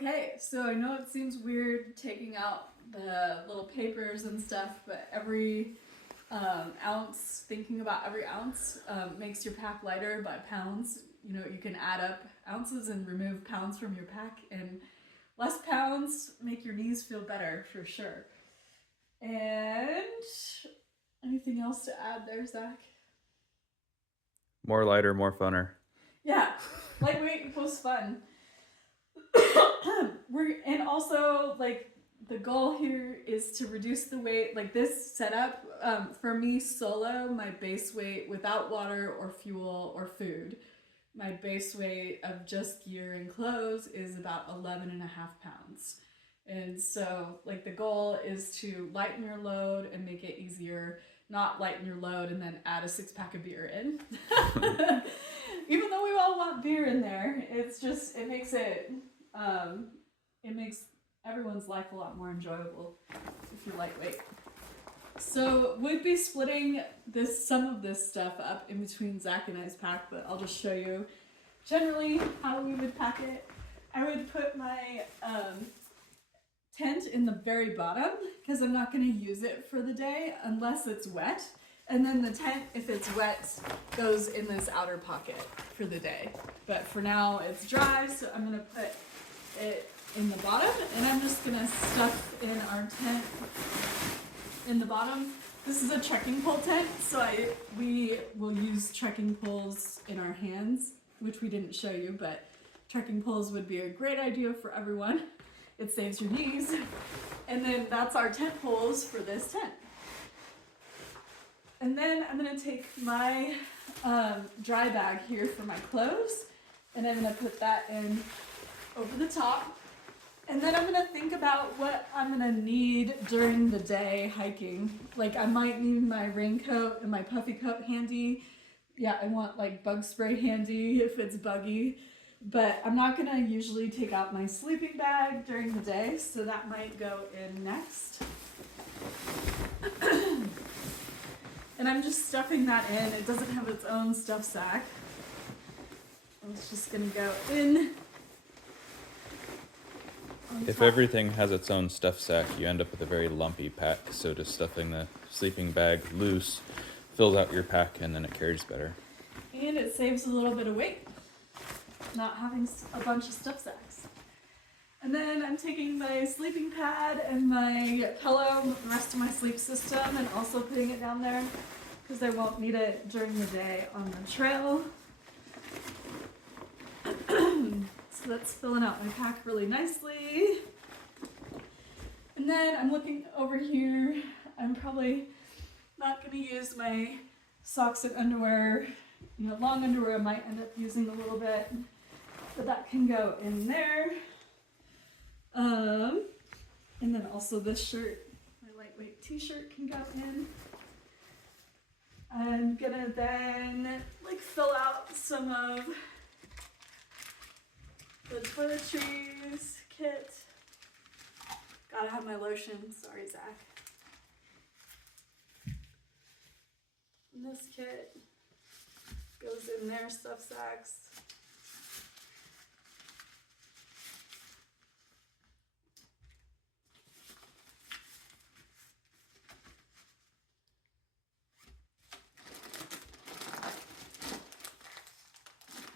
Okay, so I know it seems weird taking out the little papers and stuff, but every ounce, thinking about every ounce, makes your pack lighter by pounds. You know, you can add up ounces and remove pounds from your pack, and less pounds make your knees feel better for sure. And anything else to add there, Zach? More lighter, more funner. Yeah, lightweight equals fun. And also like the goal here is to reduce the weight. Like this setup, for me solo, my base weight without water or fuel or food, my base weight of just gear and clothes is about 11 and a half pounds. And so like the goal is to lighten your load and make it easier, not lighten your load and then add a 6-pack of beer in. Even though we all want beer in there, it's just, it makes everyone's life a lot more enjoyable if you're lightweight. So we'd be splitting some of this stuff up in between Zach and I's pack, but I'll just show you generally how we would pack it. I would put my tent in the very bottom because I'm not going to use it for the day unless it's wet. And then the tent, if it's wet, goes in this outer pocket for the day. But for now, it's dry, so I'm going to put it in the bottom, and I'm just going to stuff in our tent in the bottom. This is a trekking pole tent, so we will use trekking poles in our hands, which we didn't show you, but trekking poles would be a great idea for everyone. It saves your knees. And then that's our tent poles for this tent. And then I'm going to take my dry bag here for my clothes, and I'm going to put that in over the top. And then I'm going to think about what I'm going to need during the day hiking. Like I might need my raincoat and my puffy coat handy. Yeah, I want like bug spray handy if it's buggy. But I'm not going to usually take out my sleeping bag during the day, so that might go in next. And I'm just stuffing that in. It doesn't have its own stuff sack. It's just going to go in. If everything has its own stuff sack, you end up with a very lumpy pack, so just stuffing the sleeping bag loose fills out your pack and then it carries better. And it saves a little bit of weight, not having a bunch of stuff sacks. And then I'm taking my sleeping pad and my pillow with the rest of my sleep system and also putting it down there because I won't need it during the day on the trail. So that's filling out my pack really nicely. And then I'm looking over here. I'm probably not going to use my socks and underwear. You know, long underwear I might end up using a little bit, but that can go in there. And then also this shirt, my lightweight t-shirt can go in. I'm gonna then like fill out some of the toiletries kit. Gotta have my lotion, sorry Zach. And this kit goes in there, stuff sacks.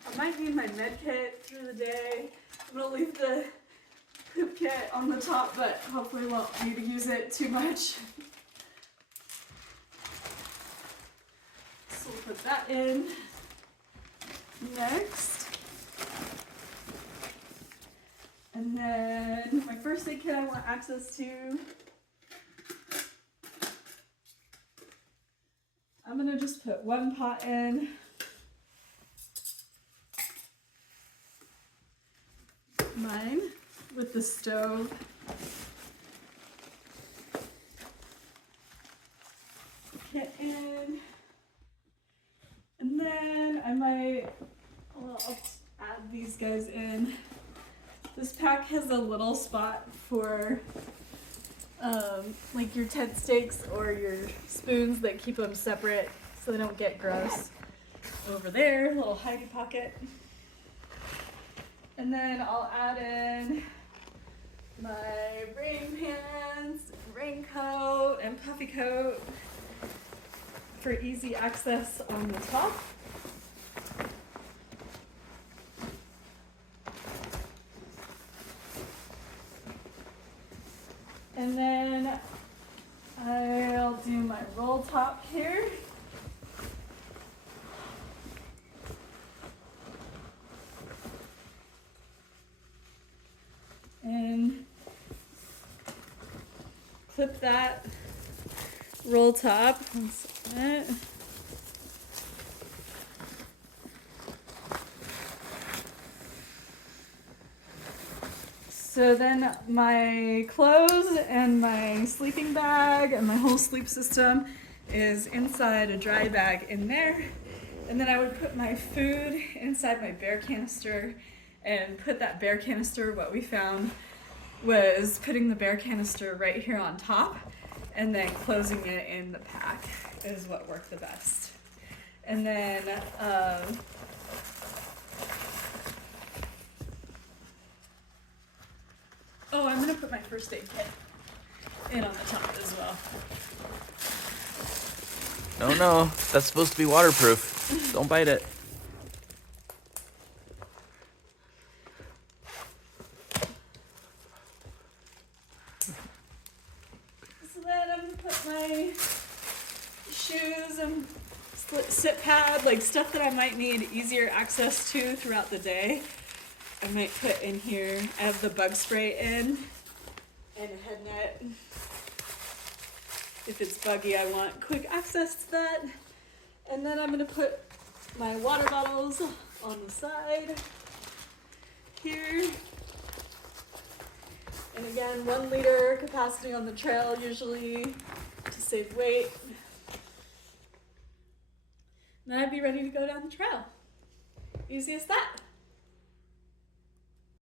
I might need my med kit through the day. I'm gonna leave the poop kit on the top, but hopefully won't need to use it too much. So we'll put that in next. And then my first aid kit I want access to. I'm gonna just put one pot in. Mine with the stove. Kit in. And then I might, well, I'll add these guys in. This pack has a little spot for like your tent stakes or your spoons that keep them separate so they don't get gross. Over there, little hidey pocket. And then I'll add in my rain pants, raincoat, and puffy coat for easy access on the top. And then I'll do my roll top here. And clip that roll top. One second. So then my clothes and my sleeping bag and my whole sleep system is inside a dry bag in there. And then I would put my food inside my bear canister and put that bear canister, what we found was putting the bear canister right here on top and then closing it in the pack is what worked the best. And then oh, I'm gonna put my first aid kit in on the top as well. No, that's supposed to be waterproof. Don't bite it. So then I'm gonna put my shoes and sit pad, like stuff that I might need easier access to throughout the day. I might put in here. I have the bug spray in and a head net. If it's buggy, I want quick access to that. And then I'm gonna put my water bottles on the side here. And again, 1 liter capacity on the trail usually to save weight. Then I'd be ready to go down the trail. Easy as that.